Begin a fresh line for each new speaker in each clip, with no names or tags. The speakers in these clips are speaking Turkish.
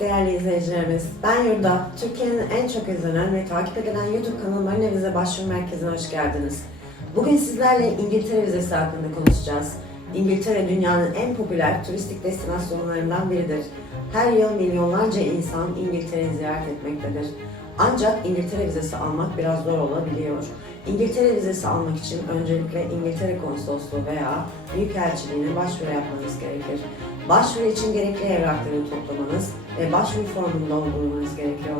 izleyicilerimiz, ben Yurda. Türkiye'nin en çok izlenen ve takip edilen YouTube kanalı Marina Vize Başvuru Merkezi'ne hoş geldiniz. Bugün sizlerle İngiltere vizesi hakkında konuşacağız. İngiltere dünyanın en popüler turistik destinasyonlarından biridir. Her yıl milyonlarca insan İngiltere'yi ziyaret etmektedir. Ancak İngiltere vizesi almak biraz zor olabiliyor. İngiltere vizesi almak için öncelikle İngiltere Konsolosluğu veya Büyükelçiliğine başvuru yapmanız gerekir. Başvuru için gerekli evrakları toplamanız ve başvuru formunu doldurmanız gerekiyor.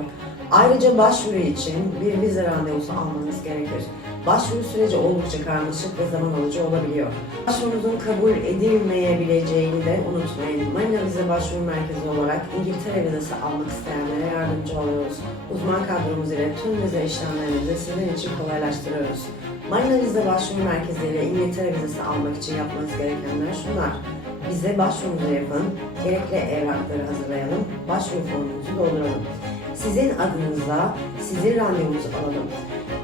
Ayrıca başvuru için bir vize randevusu almanız gerekir. Başvuru süreci oldukça karmaşık ve zaman alıcı olabiliyor. Başvurunuzun kabul edilmeyebileceğini de unutmayın. Marina Vize Başvuru Merkezi olarak İngiltere vizesi almak isteyenlere yardımcı oluyoruz. Uzman kadromuz ile tüm vize işlemlerinizi sizin için kolaylaştırıyoruz. Marina Vize Başvuru Merkezi ile İngiltere vizesi almak için yapmanız gerekenler şunlar. Bize başvurunuzu yapın, gerekli evrakları hazırlayalım, başvuru formunuzu dolduralım. Sizin adınıza sizin randevunuzu alalım.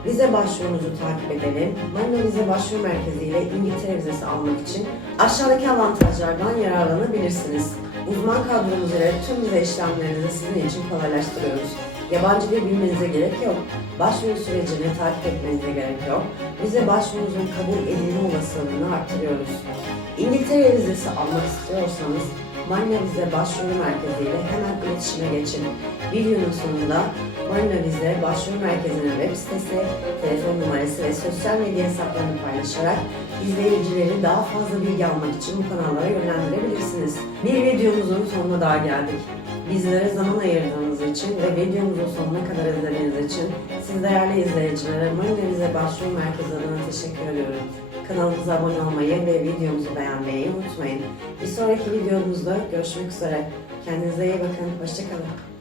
Vize başvurunuzu takip edelim. Marina Vize Başvuru Merkezi ile İngiltere vizesi almak için aşağıdaki avantajlardan yararlanabilirsiniz. Uzman kadromuz ile tüm vize işlemlerinizi sizin için kolaylaştırıyoruz. Yabancı dil bilmenize gerek yok. Başvuru sürecini takip etmenize gerek yok. Vize başvurunuzun kabul edilme olasılığını arttırıyoruz. İngiltere vizesi almak istiyorsanız Marina Vize Başvuru Merkezi ile hemen iletişime geçin. Videonun sonunda Marina Vize Başvuru Merkezi'nin web sitesi, telefon numarası sosyal medya hesaplarını paylaşarak izleyicileri daha fazla bilgi almak için bu kanallara yönlendirebilirsiniz. Bir videomuzun sonuna daha geldik. Bizlere zaman ayırdığınız için ve videomuzun sonuna kadar izlediğiniz için siz değerli izleyicilere Marina Başvuru Merkezi adına teşekkür ediyorum. Kanalımıza abone olmayı ve videomuzu beğenmeyi unutmayın. Bir sonraki videomuzda görüşmek üzere. Kendinize iyi bakın. Hoşçakalın.